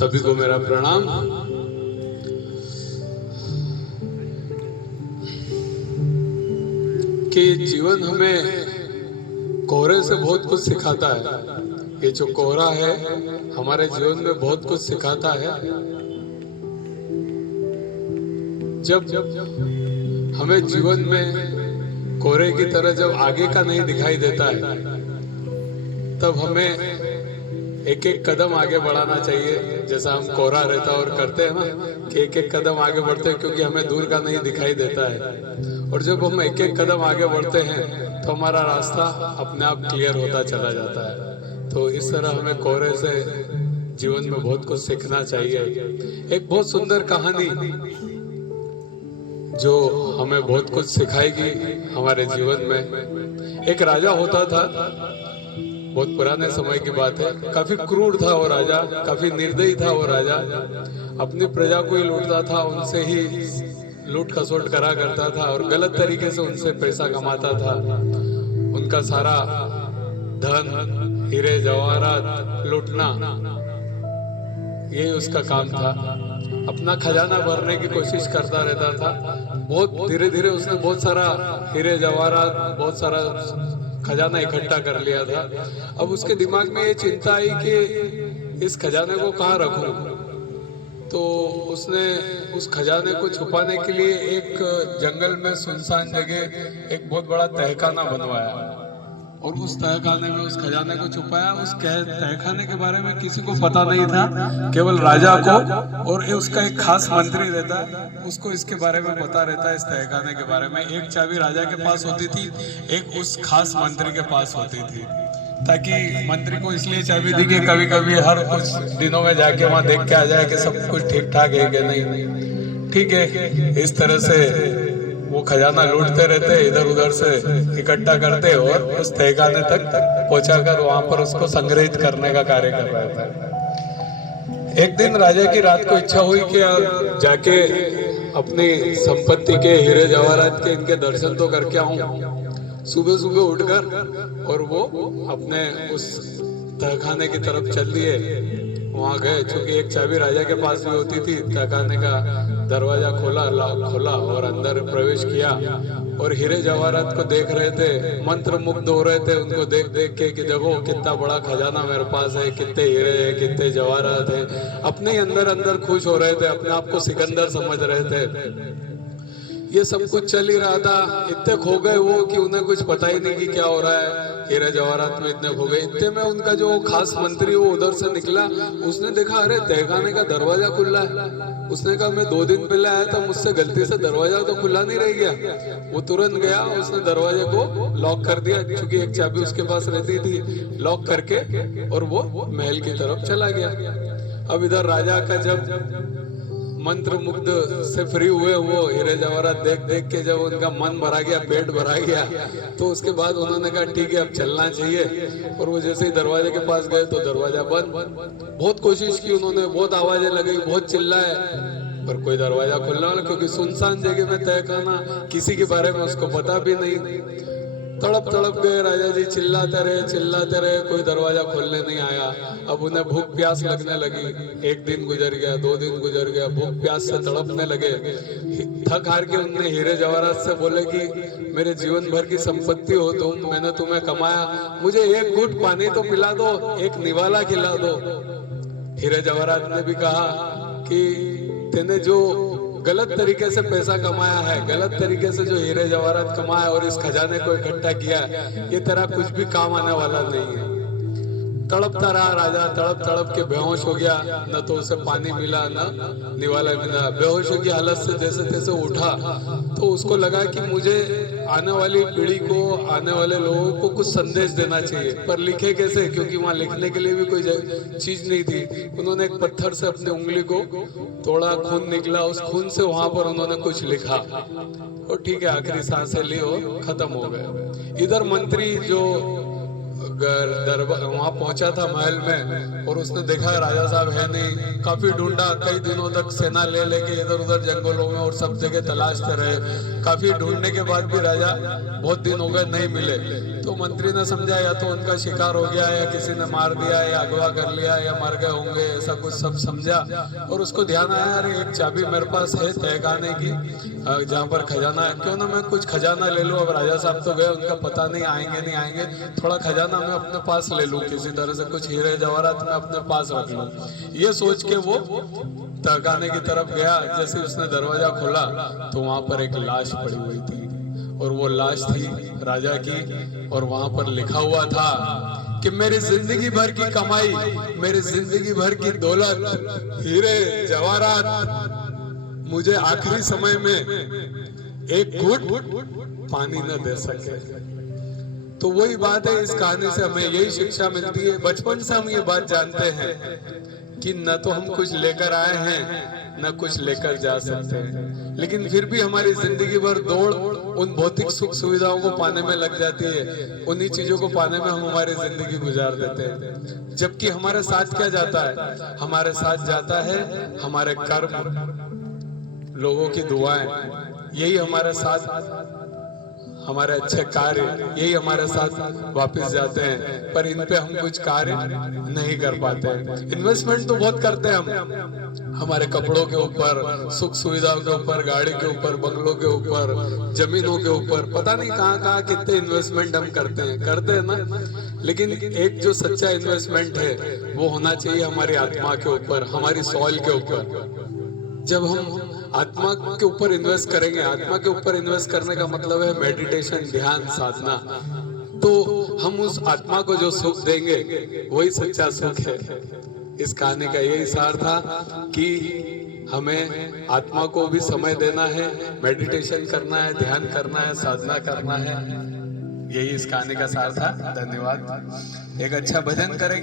सभी को मेरा प्रणाम। कि जीवन हमें कोहरे से बहुत कुछ सिखाता है। ये जो कोहरा है हमारे जीवन में बहुत कुछ सिखाता है। जब हमें जीवन में कोहरे की तरह जब आगे का नहीं दिखाई देता है, तब हमें एक एक कदम आगे बढ़ाना चाहिए। जैसा हम कोहरा रहता और करते हैं ना कि एक एक कदम आगे बढ़ते हैं, क्योंकि हमें दूर का नहीं दिखाई देता है। और जब हम एक एक कदम आगे बढ़ते हैं तो हमारा रास्ता अपने आप क्लियर होता चला जाता है। तो इस तरह हमें कोहरे से जीवन में बहुत कुछ सीखना चाहिए। एक बहुत सुंदर कहानी जो हमें बहुत कुछ सिखाएगी हमारे जीवन में। एक राजा होता था, बहुत पुराने समय की बात है। काफी क्रूर था वो राजा, काफी निर्दयी था वो राजा। अपनी प्रजा को ही लूटता था, उनसे ही लूट खसोट करा करता था और गलत तरीके से उनसे पैसा कमाता था। उनका सारा धन, हीरे जवाहरात लूटना, यही उसका काम था। अपना खजाना भरने की कोशिश करता रहता था। बहुत धीरे धीरे उसने बहुत सारा हीरे जवाहरात, बहुत सारा खजाना इकट्ठा कर लिया था। अब उसके दिमाग में ये चिंता आई कि इस खजाने को कहाँ रखूं। तो उसने उस खजाने को छुपाने के लिए एक जंगल में सुनसान जगह एक बहुत बड़ा तहखाना बनवाया और उस तहखाने में उस खजाने को छुपाया। उस तहखाने के बारे में किसी को पता नहीं था, केवल राजा को और उसका एक खास मंत्री रहता है, उसको इसके बारे में पता रहता है। इस तहखाने के बारे में एक चाबी राजा के पास होती थी, एक उस खास मंत्री के पास होती थी, ताकि मंत्री को इसलिए चाबी दी कि कभी कभी हर कुछ दिनों में जाके वहां देख के आ जाए कि सब कुछ ठीक ठाक है कि नहीं। ठीक है, इस तरह से वो खजाना लूटते रहते, इधर उधर से इकट्ठा करते और उस तहखाने तक पहुंचाकर वहां पर उसको संग्रहित करने का कार्य कर रहा था। एक दिन राजा की रात को इच्छा हुई कि जाके अपनी संपत्ति के हीरे जवाहरात के इनके दर्शन तो करके आऊं। सुबह सुबह उठकर और वो अपने उस तहखाने की तरफ चल दिए। वहां गए, क्योंकि एक चाबी राजा के पास भी होती थी। तहखाने का दरवाजा खोला और अंदर प्रवेश किया और हीरे जवाहरात को देख रहे थे, मंत्र मुग्ध हो रहे थे उनको देख देख के कि देखो कितना बड़ा खजाना मेरे पास है, कितने हीरे हैं, कितने जवाहरात है। अपने ही अंदर अंदर खुश हो रहे थे, अपने आप को सिकंदर समझ रहे थे। ये सब कुछ चल ही रहा था। इतने खो गए वो कि उन्हें कुछ पता ही नहीं कि क्या हो रहा है। हीरे जवाहरात में इतने खो गए। इतने में उनका जो खास मंत्री वो उधर से निकला। उसने देखा अरे तहखाने का दरवाजा खुला है। उसने कहा मैं 2 दिन पहले आया था, मुझसे गलती से दरवाजा तो खुला नहीं रह गया। वो तुरंत गया, उसने दरवाजे को लॉक कर दिया, क्योंकि एक चाबी उसके पास रहती थी। लॉक करके और वो महल की तरफ चला गया। अब इधर राजा का जब मंत्र मुग्ध से फ्री हुए, वो हीरे जवाहरात देख देख के जब उनका मन भरा गया, पेट भरा गया, तो उसके बाद उन्होंने कहा ठीक है अब चलना चाहिए। और वो जैसे ही दरवाजे के पास गए तो दरवाजा बंद। बहुत कोशिश की उन्होंने, बहुत आवाजें लगाई, बहुत चिल्लाए, पर कोई दरवाजा खुलना वाला, क्योंकि सुनसान जगह में तहखाना, किसी के बारे में उसको पता भी नहीं। तड़प तड़प गए राजा जी, चिल्लाते रहे, कोई दरवाजा खोलने नहीं आया। अब उन्हें भूख प्यास लगने लगी। 1 दिन गुजर गया, 2 दिन गुजर गया, भूख प्यास से तड़पने लगे। थक हार के उनने हीरे जवाहरात से बोले कि मेरे जीवन भर की संपत्ति हो तुम, मैंने तुम्हें कमाया, मुझे एक घूंट पानी तो पिला दो, एक निवाला खिला दो। हीरे जवाहरात ने भी कहा कि तेने जो गलत तरीके से पैसा कमाया है, गलत तरीके से जो हीरे जवाहरात कमाया और इस खजाने को इकट्ठा किया, ये तेरा कुछ भी काम आने वाला नहीं है। तड़पता रहा राजा, तड़प तड़प के बेहोश हो गया। न तो उसे पानी मिला, न निवाला मिला। बेहोश की हालत से जैसे तैसे उठा तो उसको लगा कि मुझे आने वाली पीढ़ी को, आने वाले लोगों को कुछ संदेश देना चाहिए, पर लिखे कैसे, क्योंकि वहां लिखने के लिए भी कोई चीज नहीं थी। उन्होंने एक पत्थर से अपनी उंगली को तोड़ा, खून निकला, उस खून से वहां पर उन्होंने कुछ लिखा और ठीक है आखिरी सांसें ली और खत्म हो गए। इधर मंत्री जो वहां पहुंचा था महल में और उसने देखा राजा साहब है नहीं। काफी ढूंढा, कई दिनों तक सेना ले लेके इधर उधर जंगलों में और सब जगह तलाशते रहे। काफी ढूंढने के बाद भी राजा बहुत दिन हो गए नहीं मिले। तो मंत्री ने समझा या तो उनका शिकार हो गया या किसी ने मार दिया या अगवा कर लिया या मर गए होंगे, ऐसा कुछ सब समझा। और उसको ध्यान आया, अरे एक चाबी मेरे पास है तहखाने की, जहाँ पर खजाना है, क्यों ना मैं कुछ खजाना ले लूं। अब राजा साहब तो गए, उनका पता नहीं आएंगे नहीं आएंगे, थोड़ा खजाना मैं अपने पास ले लूं, किसी तरह से कुछ हीरे जवाहरात मैं अपने पास रख लूं। ये सोच के वो तहखाने की तरफ गया। जैसे उसने दरवाजा खोला तो वहां पर एक लाश पड़ी हुई थी, और वो लाश थी राजा की, और वहां पर लिखा हुआ था कि मेरी जिंदगी भर की कमाई, मेरी जिंदगी भर की दौलत, हीरे जवाहरात मुझे आखिरी समय में एक घूंट पानी न दे सके। तो वही बात है, इस कहानी से हमें यही शिक्षा मिलती है। बचपन से हम ये बात जानते हैं कि न तो हम कुछ लेकर आए हैं, न कुछ लेकर जा सकते हैं, लेकिन फिर भी हमारी जिंदगी भर दौड़ उन भौतिक सुख सुविधाओं को पाने में लग जाती है। उन्हीं चीजों को पाने में हम हमारी जिंदगी गुजार देते हैं। जबकि हमारे साथ क्या जाता है? हमारे साथ जाता है हमारे कर्म, लोगों की दुआएं, यही हमारे साथ, हमारे अच्छे कार्य, यही हमारे साथ वापस जाते हैं। पर इन पे हम कुछ कार्य नहीं कर पाते हैं। इन्वेस्टमेंट तो बहुत करते हैं हम, हमारे कपड़ों के ऊपर, सुख सुविधाओं के ऊपर, गाड़ी के ऊपर, बंगलों के ऊपर, जमीनों के ऊपर, पता नहीं कहाँ कहाँ कितने इन्वेस्टमेंट हम करते हैं ना। लेकिन एक जो सच्चा इन्वेस्टमेंट है वो होना चाहिए हमारी आत्मा के ऊपर, हमारी सॉल के ऊपर। जब हम आत्मा के ऊपर इन्वेस्ट करेंगे, आत्मा के ऊपर इन्वेस्ट करने का मतलब है मेडिटेशन, ध्यान, साधना, तो हम उस आत्मा को जो सुख देंगे वही सच्चा सुख है। इस कहानी का यही सार था कि हमें आत्मा को भी समय देना है, मेडिटेशन करना है, ध्यान करना है, साधना करना है। यही इस कहानी का सार था। धन्यवाद। एक अच्छा भजन करेंगे।